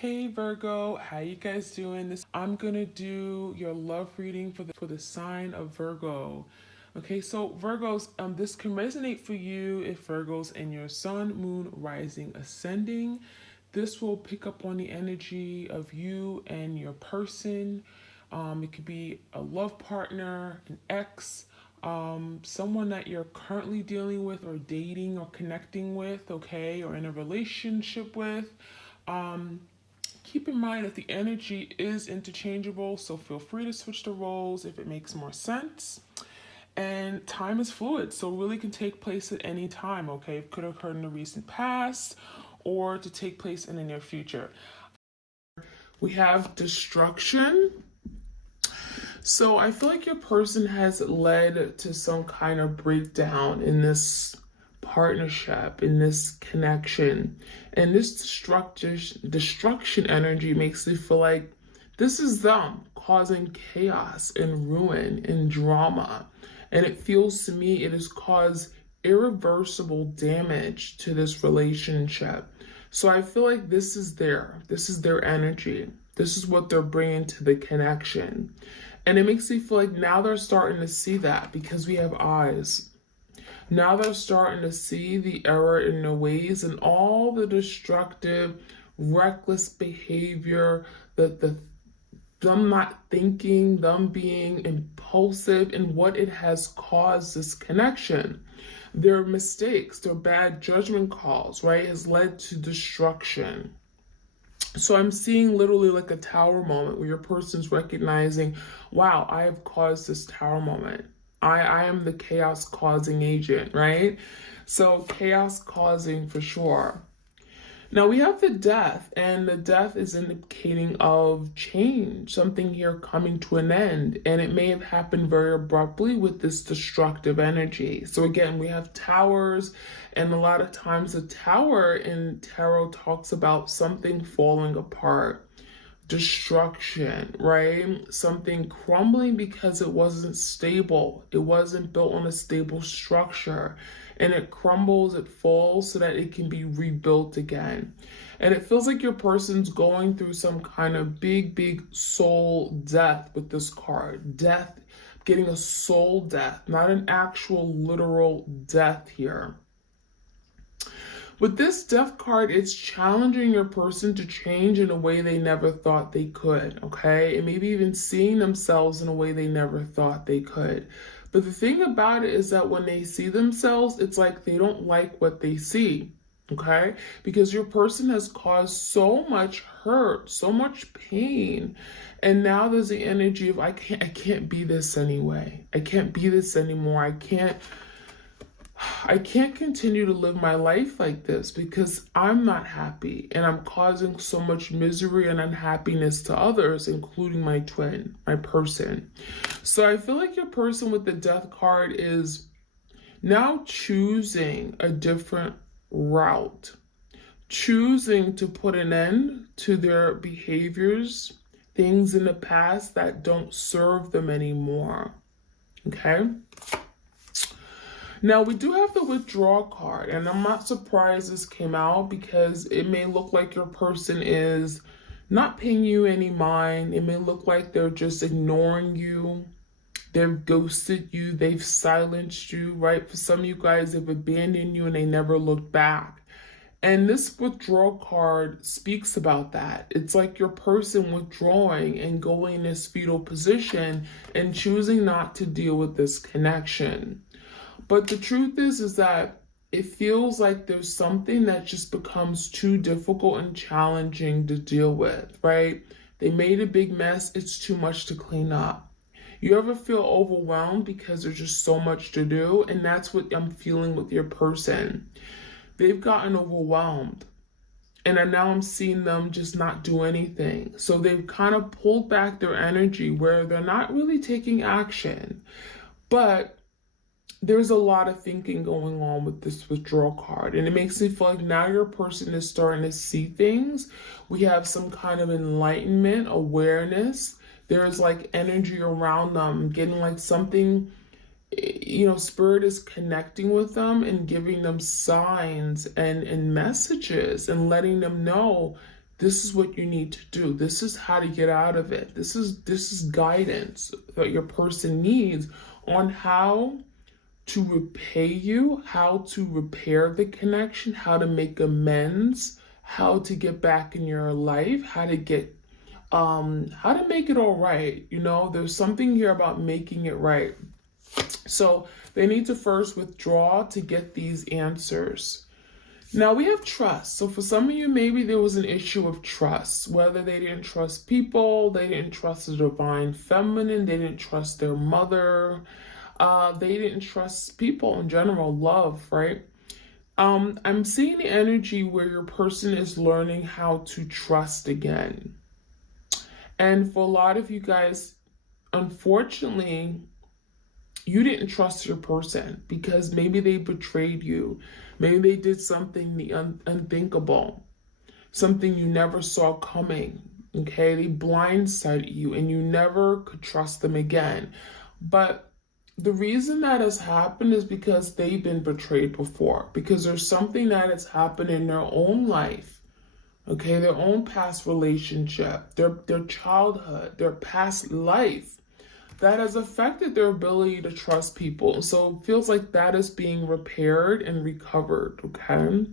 Hey Virgo, how you guys doing? I'm gonna do your love reading for the sign of Virgo. Okay, so Virgos, this can resonate for you if Virgos in your sun, moon, rising, ascending. This will pick up on the energy of you and your person. It could be a love partner, an ex, someone that you're currently dealing with or dating or connecting with, okay, or in a relationship with. Um, Keep in mind that the energy is interchangeable, so feel free to switch the roles if it makes more sense. And time is fluid, so really can take place at any time, okay? It could occur in the recent past or to take place in the near future. We have destruction. So I feel like your person has led to some kind of breakdown in this partnership, in this connection. And this destruction energy makes me feel like this is them causing chaos and ruin and drama. And it feels to me it has caused irreversible damage to this relationship. So I feel like this is their energy. This is what they're bringing to the connection. And it makes me feel like now they're starting to see that because we have eyes. Now they're starting to see the error in their ways and all the destructive, reckless behavior, them not thinking, them being impulsive, and what it has caused this connection. Their mistakes, their bad judgment calls, right, has led to destruction. So I'm seeing literally like a tower moment where your person's recognizing, wow, I have caused this tower moment. I am the chaos causing agent, right? So chaos causing for sure. Now we have the death, and the death is indicating of change, something here coming to an end, and it may have happened very abruptly with this destructive energy. So again, we have towers, and a lot of times the tower in tarot talks about something falling apart, destruction, right? Something crumbling because it wasn't stable. It wasn't built on a stable structure. And it crumbles, it falls so that it can be rebuilt again. And it feels like your person's going through some kind of big soul death with this card. Death, getting a soul death, not an actual literal death here. With this death card, it's challenging your person to change in a way they never thought they could, okay? And maybe even seeing themselves in a way they never thought they could. But the thing about it is that when they see themselves, it's like they don't like what they see, okay? Because your person has caused so much hurt, so much pain. And now there's the energy of, I can't be this anyway. I can't be this anymore. I can't continue to live my life like this because I'm not happy and I'm causing so much misery and unhappiness to others, including my twin, my person. So I feel like your person with the death card is now choosing a different route, choosing to put an end to their behaviors, things in the past that don't serve them anymore. Okay? Now, we do have the withdraw card, and I'm not surprised this came out because it may look like your person is not paying you any mind. It may look like they're just ignoring you. They've ghosted you. They've silenced you, right? For some of you guys, they've abandoned you and they never looked back. And this withdrawal card speaks about that. It's like your person withdrawing and going in this fetal position and choosing not to deal with this connection. But the truth is that it feels like there's something that just becomes too difficult and challenging to deal with, right? They made a big mess. It's too much to clean up. You ever feel overwhelmed because there's just so much to do? And that's what I'm feeling with your person. They've gotten overwhelmed. And now I'm seeing them just not do anything. So they've kind of pulled back their energy where they're not really taking action. But there's a lot of thinking going on with this withdrawal card, and it makes me feel like now your person is starting to see things. We have some kind of enlightenment, awareness. There's like energy around them, getting like something, spirit is connecting with them and giving them signs and messages and letting them know this is what you need to do. This is how to get out of it. This is guidance that your person needs on how to repay you, how to repair the connection, how to make amends, how to get back in your life, how to make it all right. You know, there's something here about making it right. So they need to first withdraw to get these answers. Now we have trust. So for some of you, maybe there was an issue of trust, whether they didn't trust people, they didn't trust the divine feminine, they didn't trust their mother, they didn't trust people in general, love, right? I'm seeing the energy where your person is learning how to trust again. And for a lot of you guys, unfortunately, you didn't trust your person because maybe they betrayed you. Maybe they did something unthinkable, something you never saw coming. Okay, they blindsided you and you never could trust them again. But the reason that has happened is because they've been betrayed before, because there's something that has happened in their own life. Okay, their own past relationship, their childhood, their past life, that has affected their ability to trust people. So it feels like that is being repaired and recovered, okay?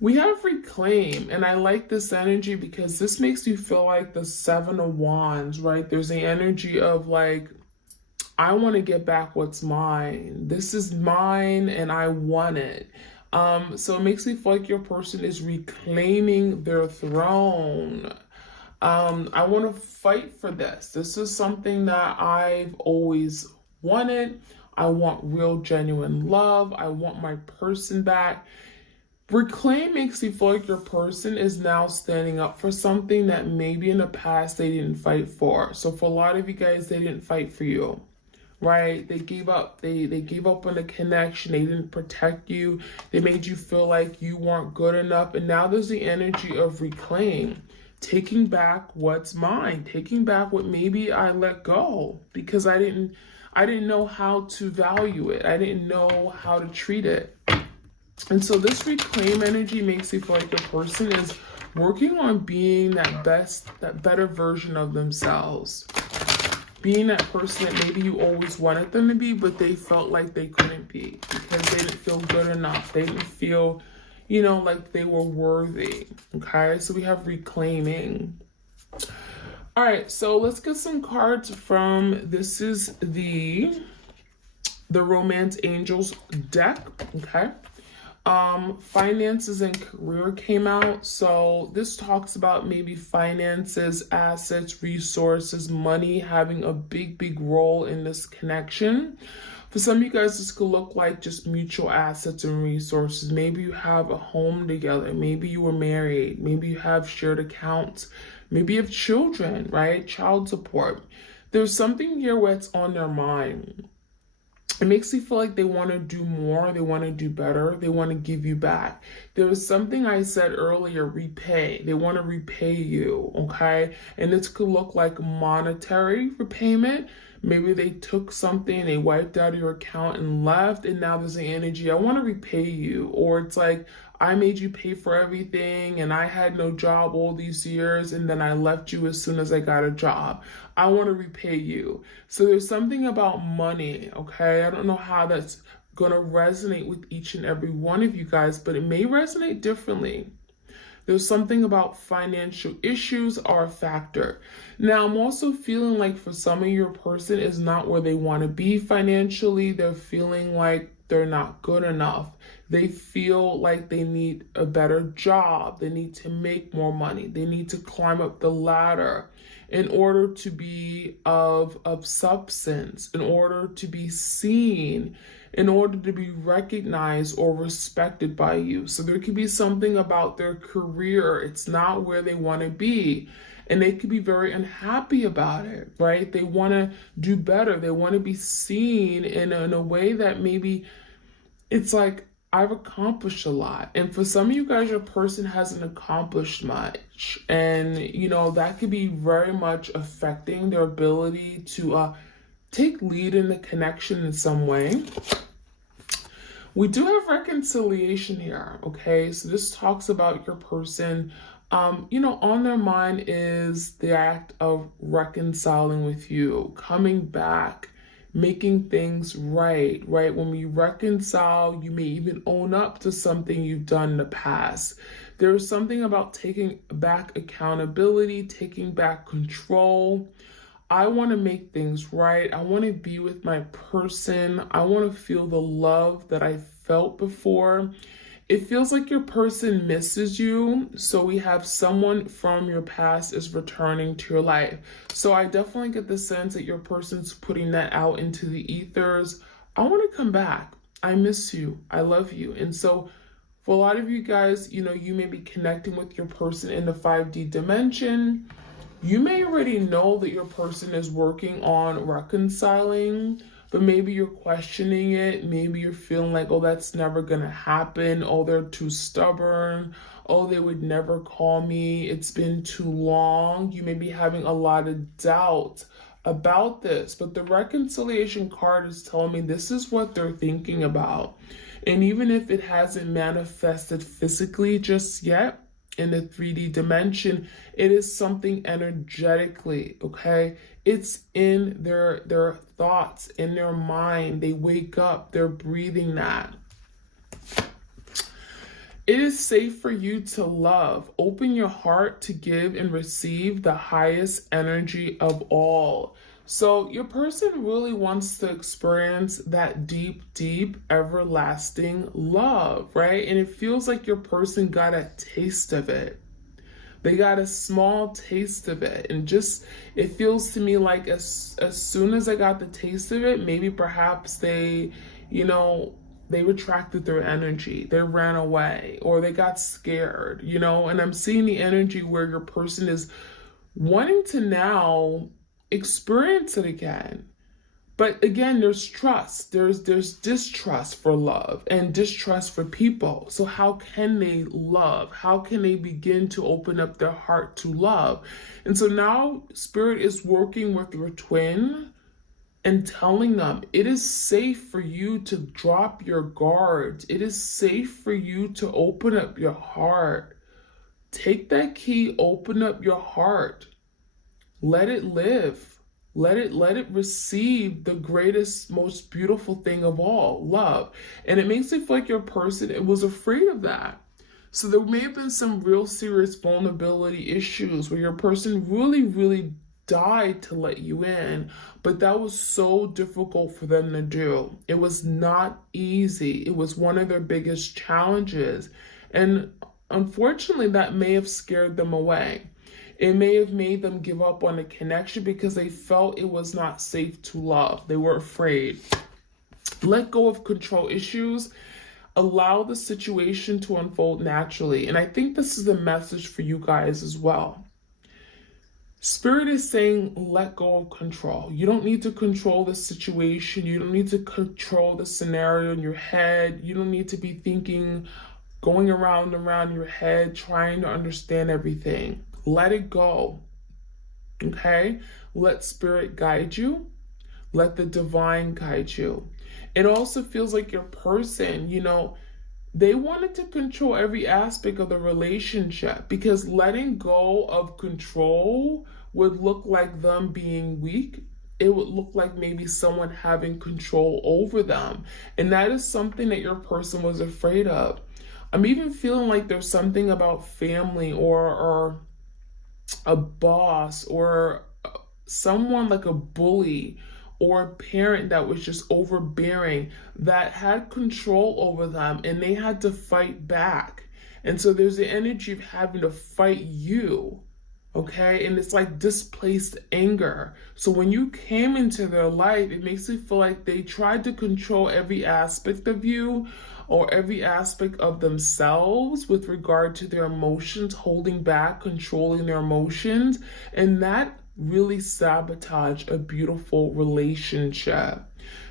We have reclaim, and I like this energy because this makes you feel like the Seven of Wands, right? There's the energy of like, I want to get back what's mine. This is mine and I want it. So it makes me feel like your person is reclaiming their throne. I want to fight for this. This is something that I've always wanted. I want real, genuine love. I want my person back. Reclaim makes you feel like your person is now standing up for something that maybe in the past they didn't fight for. So for a lot of you guys, they didn't fight for you, right? They gave up. They gave up on the connection. They didn't protect you. They made you feel like you weren't good enough. And now there's the energy of reclaim. Taking back what's mine, taking back what maybe I let go because I didn't know how to value it. I didn't know how to treat it. And so this reclaim energy makes you feel like the person is working on being that better version of themselves. Being that person that maybe you always wanted them to be, but they felt like they couldn't be because they didn't feel good enough. They didn't feel, like they were worthy. Okay, so we have reclaiming. All right, so let's get some cards from, this is the Romance Angels deck. Okay. Finances and career came out. So this talks about maybe finances, assets, resources, money having a big role in this connection. For some of you guys, this could look like just mutual assets and resources. Maybe you have a home together. Maybe you were married. Maybe you have shared accounts. Maybe you have children, right? Child support. There's something here where it's on their mind. It makes you feel like they want to do more. They want to do better. They want to give you back. There was something I said earlier, repay. They want to repay you, okay? And this could look like monetary repayment. Maybe they took something, they wiped out your account and left, and now there's the energy, I want to repay you. Or it's like, I made you pay for everything and I had no job all these years and then I left you as soon as I got a job. I want to repay you. So there's something about money, okay? I don't know how that's going to resonate with each and every one of you guys, but it may resonate differently. There's something about financial issues are a factor. Now, I'm also feeling like for some of your person is not where they want to be financially. They're feeling like they're not good enough. They feel like they need a better job. They need to make more money. They need to climb up the ladder in order to be of substance, in order to be seen, in order to be recognized or respected by you. So there could be something about their career. It's not where they want to be. And they could be very unhappy about it, right? They want to do better. They want to be seen in a way that maybe it's like, I've accomplished a lot. And for some of you guys, your person hasn't accomplished much. And, that could be very much affecting their ability to take lead in the connection in some way. We do have reconciliation here, okay? So this talks about your person, on their mind is the act of reconciling with you, coming back, making things right, right? When we reconcile, you may even own up to something you've done in the past. There's something about taking back accountability, taking back control. I want to make things right. I want to be with my person. I want to feel the love that I felt before. It feels like your person misses you. So we have someone from your past is returning to your life. So I definitely get the sense that your person's putting that out into the ethers. I want to come back. I miss you. I love you. And so for a lot of you guys, you may be connecting with your person in the 5D dimension. You may already know that your person is working on reconciling, but maybe you're questioning it. Maybe you're feeling like, oh, that's never going to happen. Oh, they're too stubborn. Oh, they would never call me. It's been too long. You may be having a lot of doubt about this, but the reconciliation card is telling me this is what they're thinking about. And even if it hasn't manifested physically just yet, in the 3D dimension, it is something energetically, okay? It's in their thoughts, in their mind. They wake up, they're breathing that. It is safe for you to love. Open your heart to give and receive the highest energy of all. So your person really wants to experience that deep, deep, everlasting love, right? And it feels like your person got a taste of it. They got a small taste of it. And just, it feels to me like as soon as I got the taste of it, maybe perhaps they retracted their energy, they ran away, or they got scared, and I'm seeing the energy where your person is wanting to now experience it again. But again, there's trust, there's distrust for love and distrust for people. So how can they love? How can they begin to open up their heart to love? And so now Spirit is working with your twin and telling them it is safe for you to drop your guards. It is safe for you to open up your heart. Take that key, open up your heart. Let it live. Let it receive the greatest, most beautiful thing of all, love. And it makes it feel like your person was afraid of that. So there may have been some real serious vulnerability issues where your person really, really died to let you in, but that was so difficult for them to do. It was not easy. It was one of their biggest challenges. And unfortunately, that may have scared them away. It may have made them give up on a connection because they felt it was not safe to love. They were afraid. Let go of control issues. Allow the situation to unfold naturally. And I think this is a message for you guys as well. Spirit is saying, let go of control. You don't need to control the situation. You don't need to control the scenario in your head. You don't need to be thinking, going around and around your head, trying to understand everything. Let it go, okay? Let Spirit guide you. Let the divine guide you. It also feels like your person, they wanted to control every aspect of the relationship because letting go of control would look like them being weak. It would look like maybe someone having control over them. And that is something that your person was afraid of. I'm even feeling like there's something about family or a boss or someone like a bully or a parent that was just overbearing that had control over them and they had to fight back. And so there's the energy of having to fight you, okay? And it's like displaced anger. So when you came into their life, it makes me feel like they tried to control every aspect of you or every aspect of themselves with regard to their emotions, holding back, controlling their emotions. And that really sabotaged a beautiful relationship.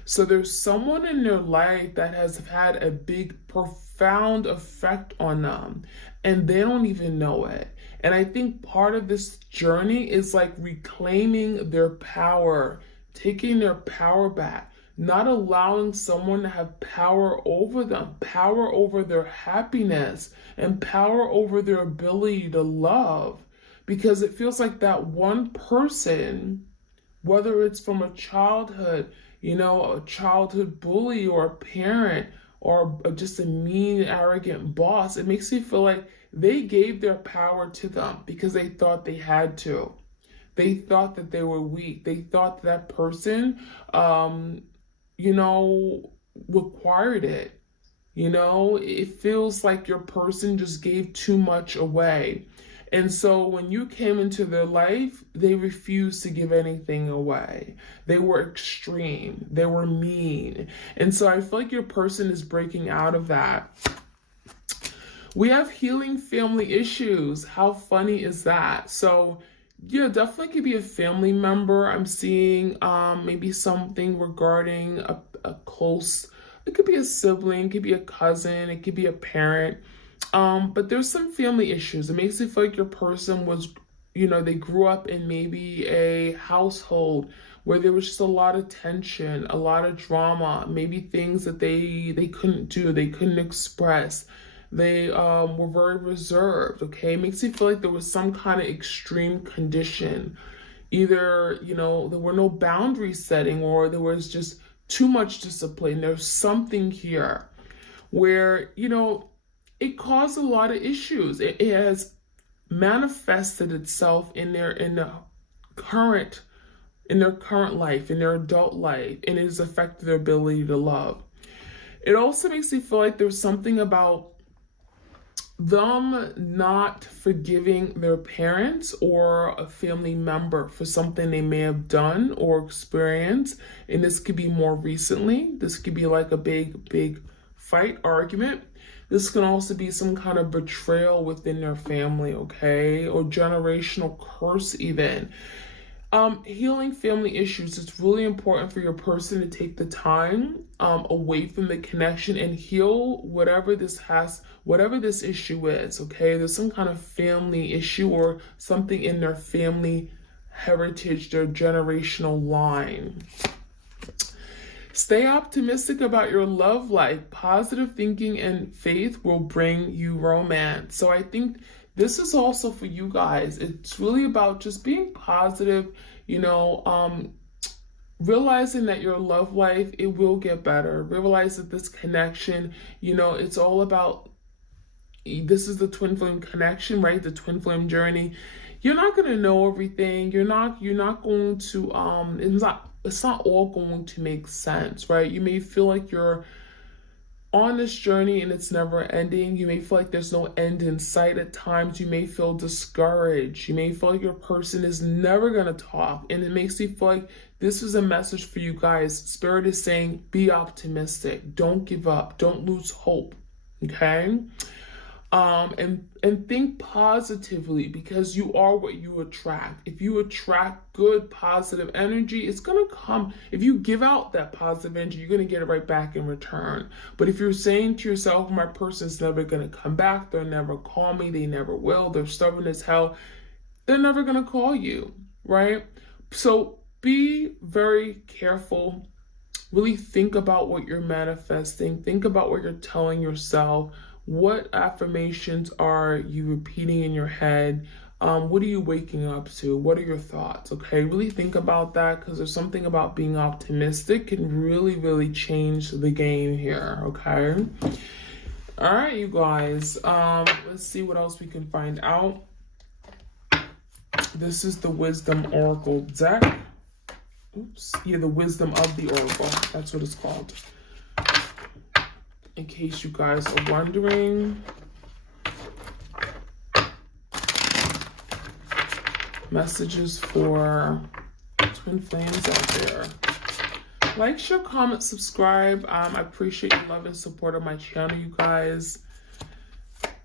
So there's someone in their life that has had a big, profound effect on them, and they don't even know it. And I think part of this journey is like reclaiming their power, taking their power back, not allowing someone to have power over them, power over their happiness, and power over their ability to love. Because it feels like that one person, whether it's from a childhood, a childhood bully or a parent or just a mean, arrogant boss, it makes me feel like they gave their power to them because they thought they had to. They thought that they were weak. They thought that person, required it. It feels like your person just gave too much away. And so when you came into their life, they refused to give anything away. They were extreme. They were mean. And so I feel like your person is breaking out of that. We have healing family issues. How funny is that? So yeah, definitely could be a family member. I'm seeing maybe something regarding a close, it could be a sibling, it could be a cousin, it could be a parent. But there's some family issues. It makes me feel like your person was, they grew up in maybe a household where there was just a lot of tension, a lot of drama, maybe things that they couldn't do, they couldn't express. They were very reserved, okay? It makes me feel like there was some kind of extreme condition. Either, there were no boundary setting or there was just too much discipline. There's something here where, it caused a lot of issues. It has manifested itself in their current life, in their adult life, and it has affected their ability to love. It also makes me feel like there's something about them not forgiving their parents or a family member for something they may have done or experienced. And this could be more recently. This could be like a big fight, argument. This can also be some kind of betrayal within their family, okay? Or generational curse even. Healing family issues, it's really important for your person to take the time away from the connection and heal whatever this issue is, okay? There's some kind of family issue or something in their family heritage, their generational line. Stay optimistic about your love life. Positive thinking and faith will bring you romance. So I think this is also for you guys. It's really about just being positive, realizing that your love life, it will get better. Realize that this connection, it's all about, this is the twin flame connection, right? The twin flame journey. You're not going to know everything. You're not going to, it's not all going to make sense, right? You may feel like you're on this journey and it's never ending. You may feel like there's no end in sight at times. You may feel discouraged. You may feel like your person is never going to talk. And it makes you feel like this is a message for you guys. Spirit is saying, be optimistic. Don't give up. Don't lose hope. Okay? And think positively, because you are what you attract. If you attract good, positive energy, it's going to come. If you give out that positive energy, you're going to get it right back in return. But if you're saying to yourself, my person's never going to come back, they'll never call me, they never will, they're stubborn as hell, they're never going to call you, right? So be very careful. Really think about what you're manifesting. Think about what you're telling yourself. What affirmations are you repeating in your head? What are you waking up to? What are your thoughts? Okay, really think about that, because there's something about being optimistic can really, really change the game here. Okay. All right, you guys. Let's see what else we can find out. This is the Wisdom Oracle deck. Oops. Yeah, the Wisdom of the Oracle. That's what it's called. In case you guys are wondering. Messages for twin flames out there. Like, share, comment, subscribe. I appreciate your love and support of my channel, you guys.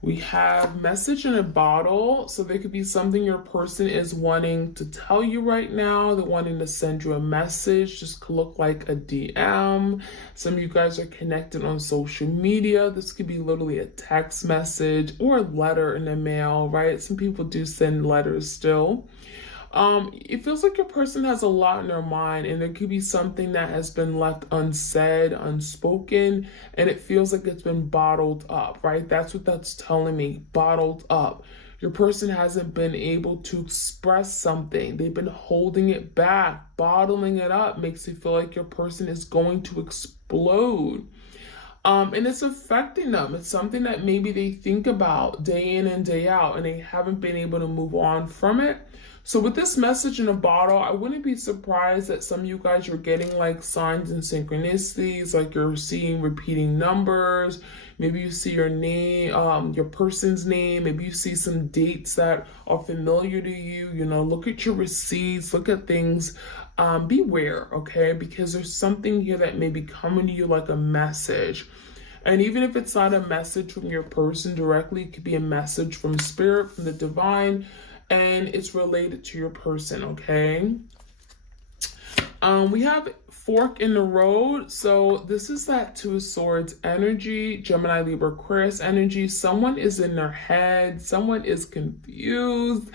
We have message in a bottle. So there could be something your person is wanting to tell you right now. They're wanting to send you a message. Just could look like a DM. Some of you guys are connected on social media. This could be literally a text message or a letter in the mail, right? Some people do send letters still. It feels like your person has a lot in their mind, and there could be something that has been left unsaid, unspoken, and it feels like it's been bottled up, right? That's what that's telling me, bottled up. Your person hasn't been able to express something. They've been holding it back. Bottling it up makes it feel like your person is going to explode. And it's affecting them. It's something that maybe they think about day in and day out, and they haven't been able to move on from it. So with this message in a bottle, I wouldn't be surprised that some of you guys are getting like signs and synchronicities, like you're seeing repeating numbers. Maybe you see your name, your person's name. Maybe you see some dates that are familiar to you. You know, look at your receipts, look at things. Beware, okay? Because there's something here that may be coming to you like a message. And even if it's not a message from your person directly, it could be a message from spirit, from the divine, and it's related to your person, okay? We have fork in the road. So this is that Two of Swords energy, Gemini, Libra, Aquarius energy. Someone is in their head. Someone is confused.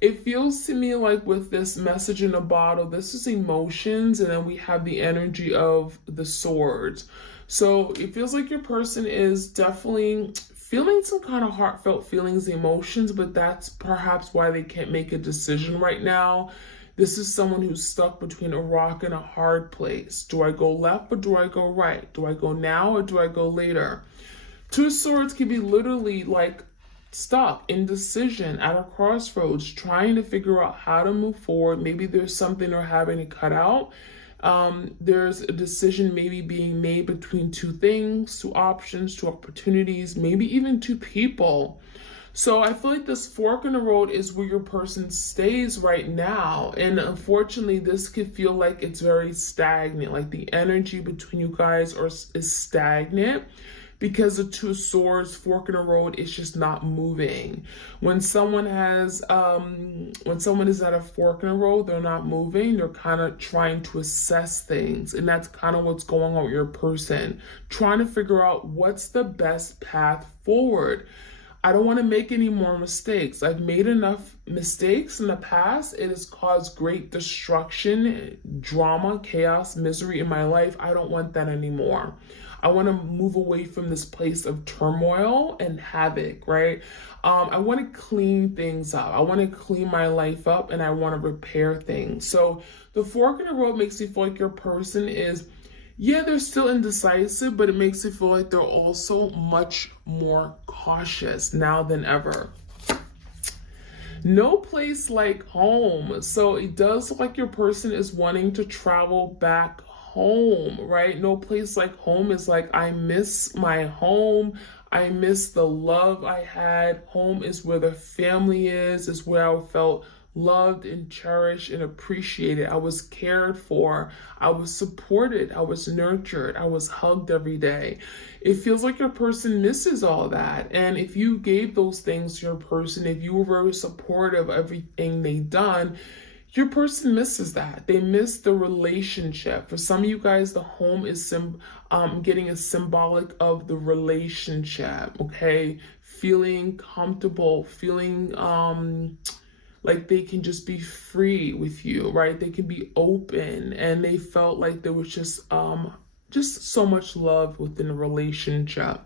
It feels to me like with this message in a bottle, this is emotions, and then we have the energy of the swords. So it feels like your person is definitely feeling some kind of heartfelt feelings, emotions, but that's perhaps why they can't make a decision right now. This is someone who's stuck between a rock and a hard place. Do I go left or do I go right? Do I go now or do I go later? Two of Swords can be literally like stuck, indecision, at a crossroads, trying to figure out how to move forward. Maybe there's something they're having to cut out. There's a decision maybe being made between two things, two options, two opportunities, maybe even two people. So I feel like this fork in the road is where your person stays right now. And unfortunately, this could feel like it's very stagnant, like the energy between you guys is stagnant. Because the Two of Swords, fork in the road, is just not moving. When someone is at a fork in the road, they're not moving. They're kind of trying to assess things, and that's kind of what's going on with your person, trying to figure out what's the best path forward. I don't want to make any more mistakes. I've made enough mistakes in the past. It has caused great destruction, drama, chaos, misery in my life. I don't want that anymore. I want to move away from this place of turmoil and havoc, right? I want to clean things up. I want to clean my life up, and I want to repair things. So the fork in the road makes you feel like your person is, yeah, they're still indecisive, but it makes you feel like they're also much more cautious now than ever. No place like home. So it does look like your person is wanting to travel back home, right? No place like home is like, I miss my home. I miss the love I had. Home is where the family is where I felt loved and cherished and appreciated. I was cared for. I was supported. I was nurtured. I was hugged every day. It feels like your person misses all that. And if you gave those things to your person, if you were very supportive of everything they've done, your person misses that. They miss the relationship. For some of you guys, the home is getting a symbolic of the relationship, okay? Feeling comfortable, feeling like they can just be free with you, right? They can be open, and they felt like there was just so much love within a relationship.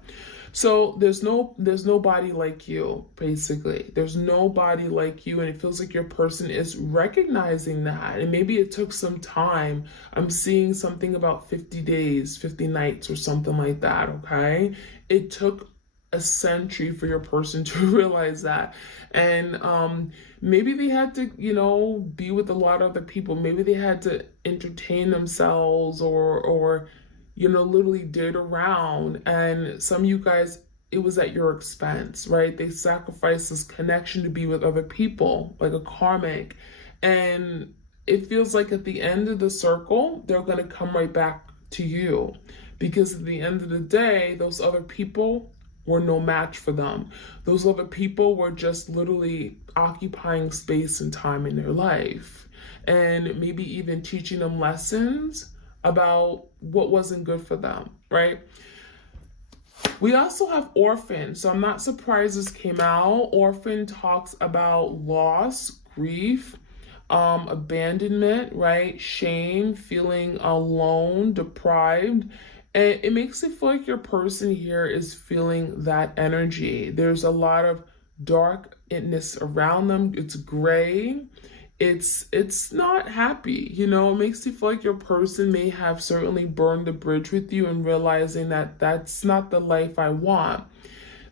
So there's nobody like you, basically. There's nobody like you, and it feels like your person is recognizing that. And maybe it took some time. I'm seeing something about 50 days, 50 nights or something like that, okay? It took a century for your person to realize that. And maybe they had to, be with a lot of other people. Maybe they had to entertain themselves or literally did around. And some of you guys, it was at your expense, right? They sacrificed this connection to be with other people, like a karmic. And it feels like at the end of the circle, they're going to come right back to you. Because at the end of the day, those other people were no match for them. Those other people were just literally occupying space and time in their life. And maybe even teaching them lessons about what wasn't good for them, right? We also have Orphan. So I'm not surprised this came out. Orphan talks about loss, grief. abandonment, right? Shame, feeling alone, deprived. And it makes it feel like your person here is feeling that energy. There's a lot of darkness around them. It's gray. It's not happy, you know. It makes you feel like your person may have certainly burned the bridge with you and realizing that that's not the life I want.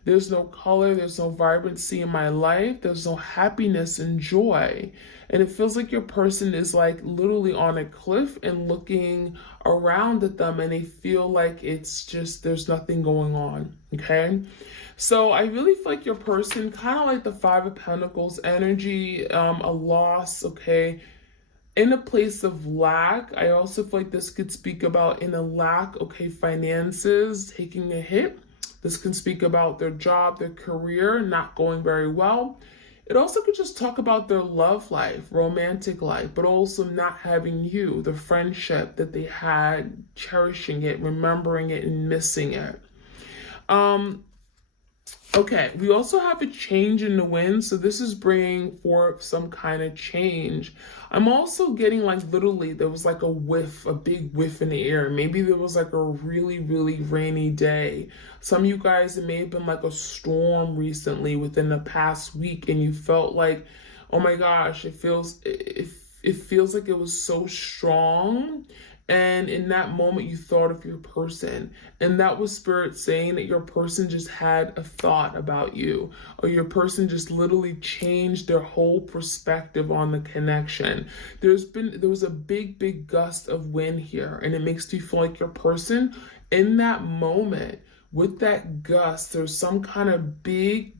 There's no color, there's no vibrancy in my life, there's no happiness and joy. And it feels like your person is like literally on a cliff and looking around at them, and they feel like it's just there's nothing going on. Okay. So I really feel like your person, kind of like the Five of Pentacles energy, a loss, okay, in a place of lack. I also feel like this could speak about in a lack, okay, finances taking a hit. This can speak about their job, their career not going very well. It also could just talk about their love life, romantic life, but also not having you, the friendship that they had, cherishing it, remembering it, and missing it. Okay, we also have a change in the wind, so this is bringing forth some kind of change. I'm also getting like literally there was like a whiff, a big whiff in the air. Maybe there was like a really, really rainy day. Some of you guys, it may have been like a storm recently within the past week, and you felt like, oh my gosh, it feels like it was so strong. And in that moment, you thought of your person. And that was Spirit saying that your person just had a thought about you, or your person just literally changed their whole perspective on the connection. There was a big, big gust of wind here, and it makes you feel like your person in that moment, with that gust, there's some kind of big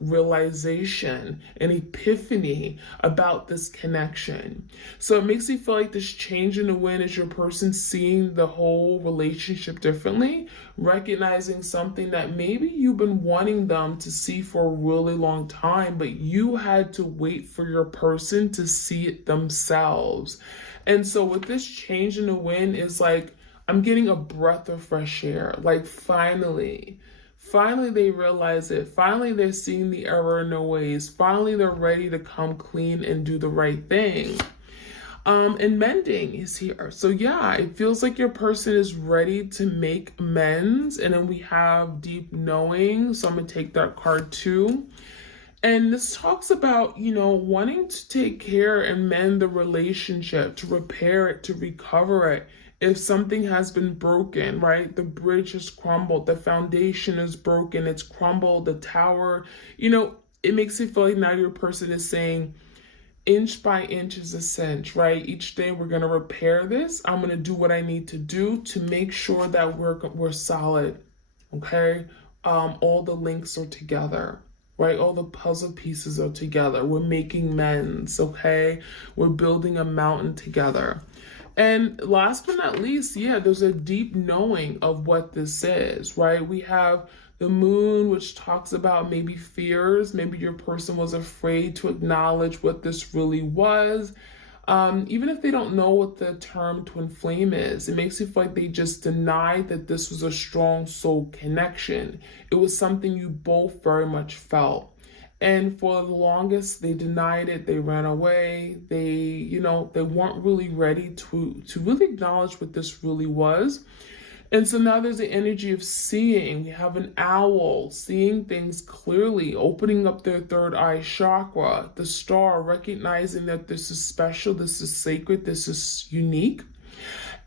realization, an epiphany about this connection. So it makes you feel like this change in the wind is your person seeing the whole relationship differently, recognizing something that maybe you've been wanting them to see for a really long time, but you had to wait for your person to see it themselves. And so with this change in the wind is like, I'm getting a breath of fresh air. Like finally they realize it. Finally, they're seeing the error in their ways. Finally, they're ready to come clean and do the right thing. And mending is here. So yeah, it feels like your person is ready to make amends. And then we have deep knowing. So I'm going to take that card too. And this talks about, you know, wanting to take care and mend the relationship, to repair it, to recover it. If something has been broken, right? The bridge has crumbled, the foundation is broken, it's crumbled, the tower, you know, it makes it feel like now your person is saying, inch by inch is a cinch, right? Each day we're going to repair this. I'm going to do what I need to do to make sure that we're solid, okay? All the links are together. Right? All the puzzle pieces are together. We're making amends, okay? We're building a mountain together. And last but not least, yeah, there's a deep knowing of what this is, right? We have the moon, which talks about maybe fears. Maybe your person was afraid to acknowledge what this really was. Even if they don't know what the term twin flame is, it makes it feel like they just denied that this was a strong soul connection. It was something you both very much felt. And for the longest, they denied it. They ran away. They weren't really ready to really acknowledge what this really was. And so now there's the energy of seeing. We have an owl seeing things clearly, opening up their third eye chakra, the star recognizing that this is special, this is sacred, this is unique,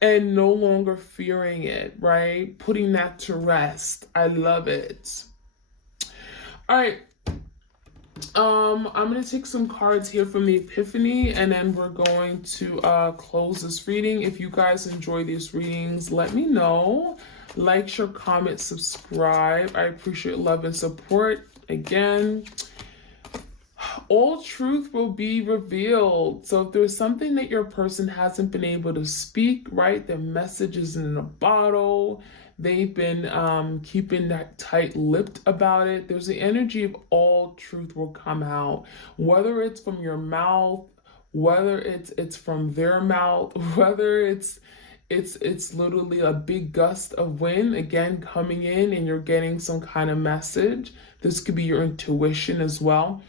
and no longer fearing it, right? Putting that to rest. I love it. All right. I'm going to take some cards here from the Epiphany, and then we're going to close this reading. If you guys enjoy these readings, let me know. Like, share, comment, subscribe. I appreciate love and support. Again, all truth will be revealed. So if there's something that your person hasn't been able to speak, right? Their message is in a bottle. They've been keeping that tight-lipped about it. There's the energy of all truth will come out, whether it's from your mouth, whether it's from their mouth, whether it's literally a big gust of wind again coming in and you're getting some kind of message. This could be your intuition as well.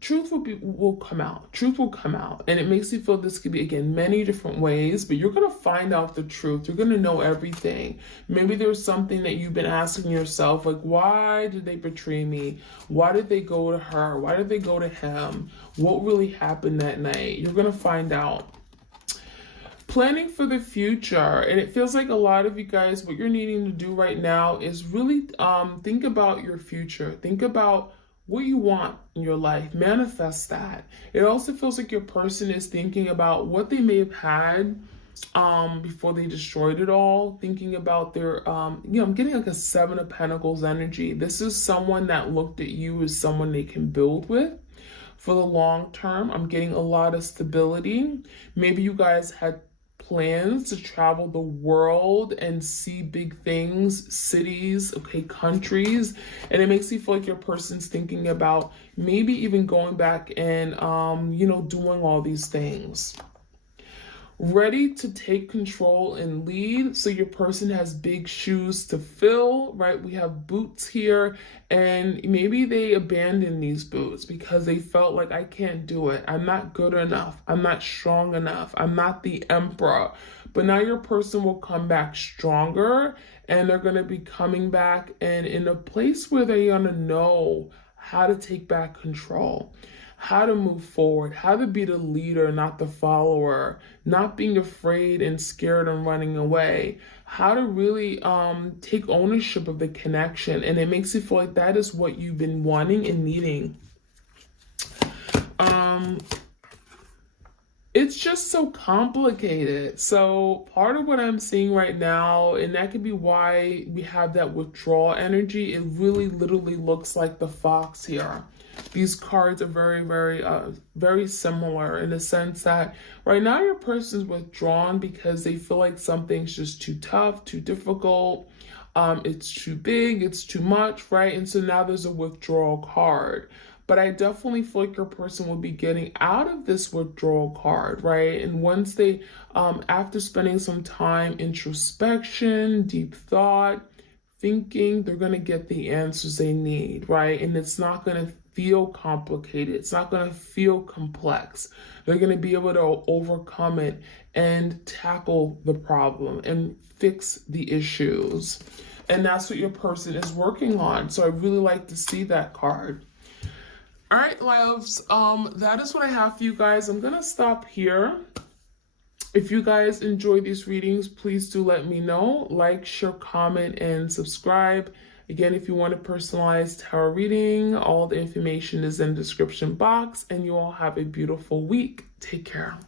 Truth will come out. Truth will come out. And it makes you feel this could be, again, many different ways, but you're going to find out the truth. You're going to know everything. Maybe there's something that you've been asking yourself, like, why did they betray me? Why did they go to her? Why did they go to him? What really happened that night? You're going to find out. Planning for the future, and it feels like a lot of you guys, what you're needing to do right now is really think about your future. Think about what you want in your life. Manifest that. It also feels like your person is thinking about what they may have had before they destroyed it all. Thinking about their, I'm getting like a 7 of Pentacles energy. This is someone that looked at you as someone they can build with for the long term. I'm getting a lot of stability. Maybe you guys had plans to travel the world and see big things, cities, okay, countries, and it makes you feel like your person's thinking about maybe even going back and doing all these things. Ready to take control and lead. So your person has big shoes to fill, right? We have boots here, and maybe they abandoned these boots because they felt like, I can't do it. I'm not good enough. I'm not strong enough. I'm not the emperor. But now your person will come back stronger, and they're going to be coming back and in a place where they're going to know how to take back control, how to move forward, how to be the leader, not the follower, not being afraid and scared and running away, how to really take ownership of the connection. And it makes you feel like that is what you've been wanting and needing. It's just so complicated. So part of what I'm seeing right now, and that could be why we have that withdrawal energy, it really literally looks like the fox here. These cards are very, very, very similar in the sense that right now your person's withdrawn because they feel like something's just too tough, too difficult. It's too big, it's too much, right? And so now there's a withdrawal card. But I definitely feel like your person will be getting out of this withdrawal card, right? And once they, after spending some time, introspection, deep thought, thinking, they're going to get the answers they need, right? And it's not going to feel complicated. It's not going to feel complex. They're going to be able to overcome it and tackle the problem and fix the issues. And that's what your person is working on. So I really like to see that card. All right, loves, that is what I have for you guys. I'm going to stop here. If you guys enjoy these readings, please do let me know. Like, share, comment, and subscribe. Again, if you want a personalized tarot reading, all the information is in the description box. And you all have a beautiful week. Take care.